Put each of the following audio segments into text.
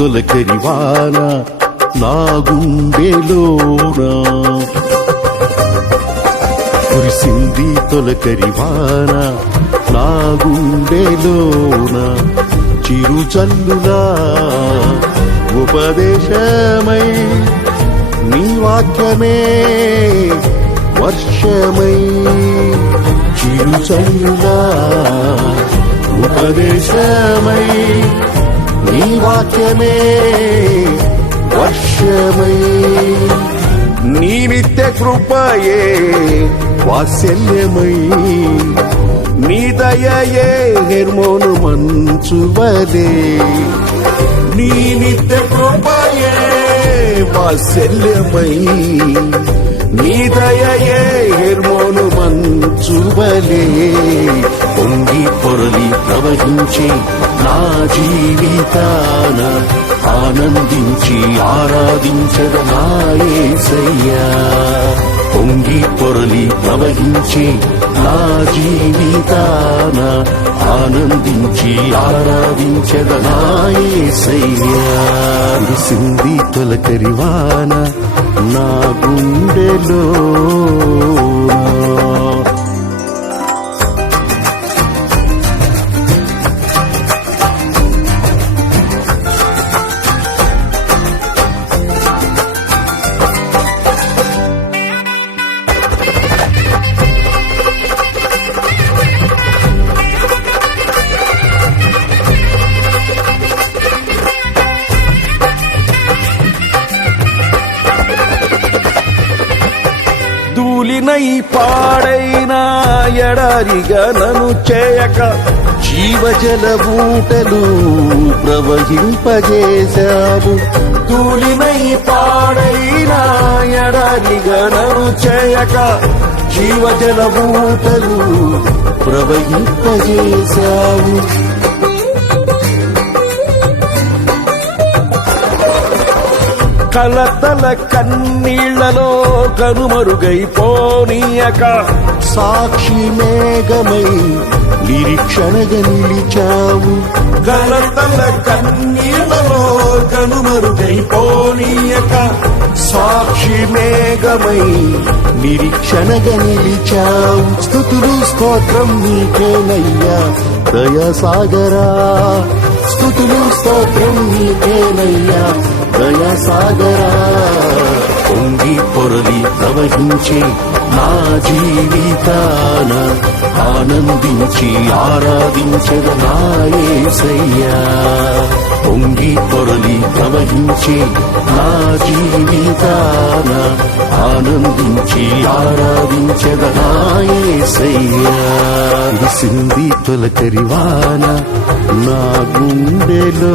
తొలకరివాన నాగుండెలోనా కురిసింది తొలకరివాన నా గుండెలోన? చిరు చల్లులా ఉపదేశమై నీ వాక్యమే వర్షమై. చిరు చల్లులా ఉపదేశమై నీ వాక్యమే వర్షమై. నీ నిత్య కృపయే వాత్సల్యమై. నీ దయయే నిర్మోను మంచువదే నీ నిత్య కృపయే వాత్సల్యమై. నీ దయయే నిర్మోను మంచువలే. పొంగి పొరలి ప్రవహించి నా జీవితాన ఆనందించి ఆరాధించద నాయసయ్యా పొంగి పొరలి ప్రవహించి నా జీవితాన ఆనందించి ఆరాధించద నాయసయ్యా సింది తొలకరివాన నా గుండెలో ఎడారిగా నను చేయక జీవజల బూటలు ప్రవహింపజేశావు. తూలిమై పాడైన ఎడారిగా నను చేయక జీవజల బూటలు ప్రవహింపజేశావు. కలతల కన్నీళ్ళలో కనుమరుగైపోనీయక సాక్షి మేఘమై నిరీక్షణగా నిలిచావు. కలతల కన్నీళ్ళలో కనుమరుగైపోనీయక సాక్షి మేఘమై నిరీక్షణగా నిలిచావు. స్థుతులు స్తోత్రం నీకేనయ్యా దయసాగరా. స్థుతులు స్తోత్రం నీకేనయ్యా దయసాగరా పొంగి పొరలి ప్రవహించే నా జీవితాన ఆనందించి ఆరాధించద నాయసయ్యా పొంగి పొరలి ప్రవహించే నా జీవితాన ఆనందించి ఆరాధించద నాయసయ్యా సింది తొలకరివాన నా గుండెలో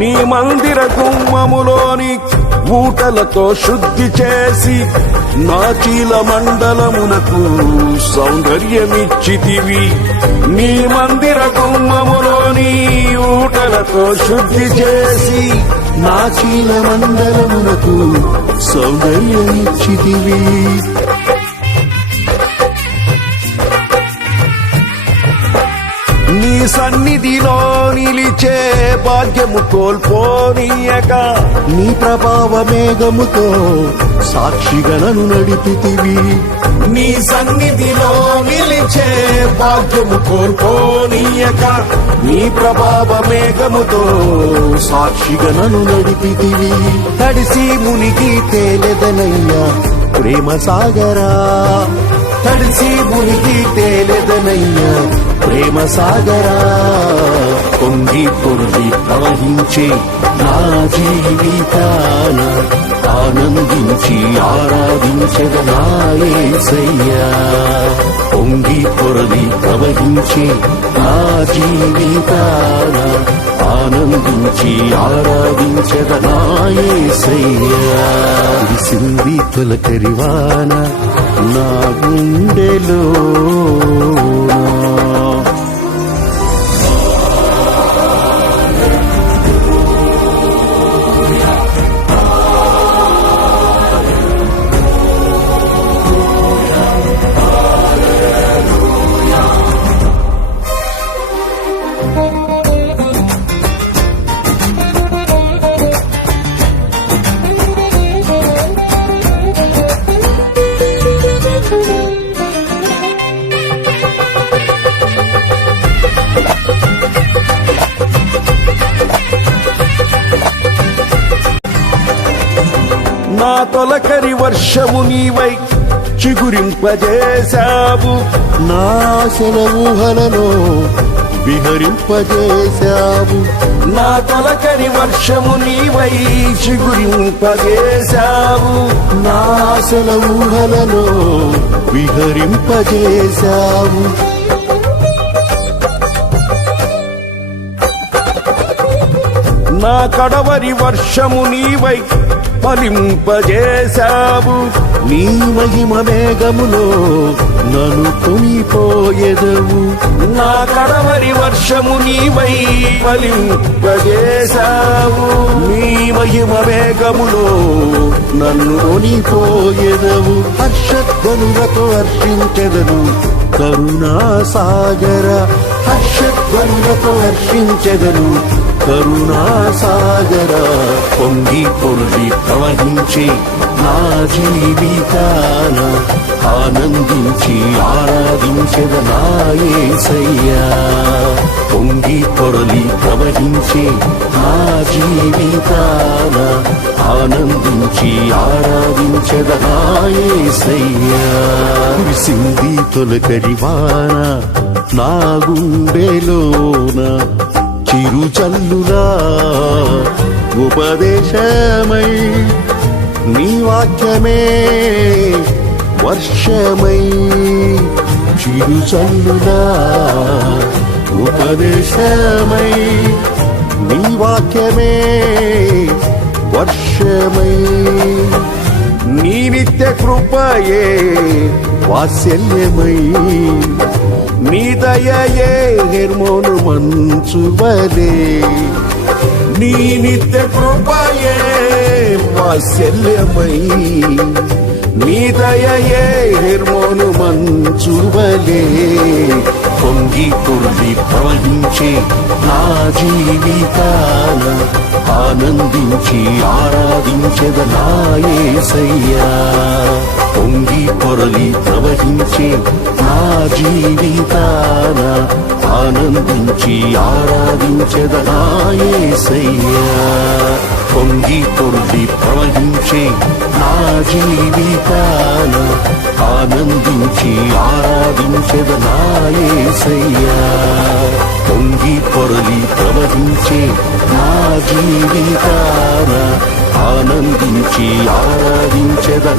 నీ మందిర గుమ్మములోని ఊటలతో శుద్ధి చేసి నాచీల మండలమునకు సౌందర్యమిచ్చితివి. నీ మందిర గుమ్మములోని ఊటలతో శుద్ధి చేసి నాచీల మండలమునకు సౌందర్యమిచ్చితివి. నీ సన్నిధిలో నిలిచే భాగ్యము కోల్పోనీయక. నీ ప్రభావ మేఘముతో సాక్షిగా నన్ను నడిపితివి. నీ సన్నిధిలో నిలిచే భాగ్యము కోల్పోనీయక. నీ ప్రభావ మేఘముతో సాక్షిగా నన్ను నడిపితివి. తడిసి మునిగి తేలెదనయ్యా ప్రేమ సాగరా తడిసి మునిగి తేలెదనయ్యా ప్రేమ సాగరా పొంగి పొంగి ప్రవహించే నా జీవితాన ఆనందించి ఆరాధించదనాయ్యా పొంగి పొరలి ప్రవహించే నా జీవితాన ఆనందించి ఆరాధించదనాయ్యా సింది తొలకరివాన నా గుండెలో తొలకరి వర్షము నీవై చిగురింపజేశావు. నాశన ఊహలలో విహరింపజేశావు. నా తొలకరి వర్షము నీవై చిగురింపజేశావు. నాశన ఊహలలో విహరింపజేశావు. నా కడవరి వర్షము నీవై ఫలింపజేశావు నీ మహిమ మేఘములో నను కొనిపోయెదవు నా కడవరి వర్షము నీవై ఫలింపజేశావు. నీ మహిమ మేఘములో నన్ను కొనిపోయెదవు హర్షధ్వనులతో హర్షించెదను కరుణా సాగర హర్షధ్వనులతో హర్షించెదను కరుణాసాగర పొంగి పొంగి ప్రవహించే నా జీవితాన ఆనందించి ఆరాధించద నాయసయ్యా పొంగి పొరలి ప్రవహించే నా జీవితాన ఆనందించి ఆరాధించద నాయసయ్యా కురిసింది తొలకరివాన నా గుండెలోన చిరు చల్లులా ఉపదేశమై నీ వాక్యమే వర్షమై చిరు చల్లులా ఉపదేశమై నీ వాక్యమే వర్షమై నీ నిత్య కృపయే వాత్సల్యమై నీ దయయే హెర్మోను మంచువలే. నీ నిత్య కృపయే వాత్సల్యమై. నీ దయయే హెర్మోను మంచువలే. పొంగి పొర్లి ప్రవహించే నా జీవితాన ఆనందించి ఆరాధించదనాయ్యా పొంగి పొరలి ప్రవహించే నా జీవితాన ఆనందించి ఆరాధించదనాయ్యా పొంగి పొర్లి ప్రవహించే నా జీవితాన ఆనందించి ఆరాధించదనాయ్యా పొంగి పొరలి ప్రవహించే నా జీవితాన ఆనందించి ఆరాధించదనాయ్యా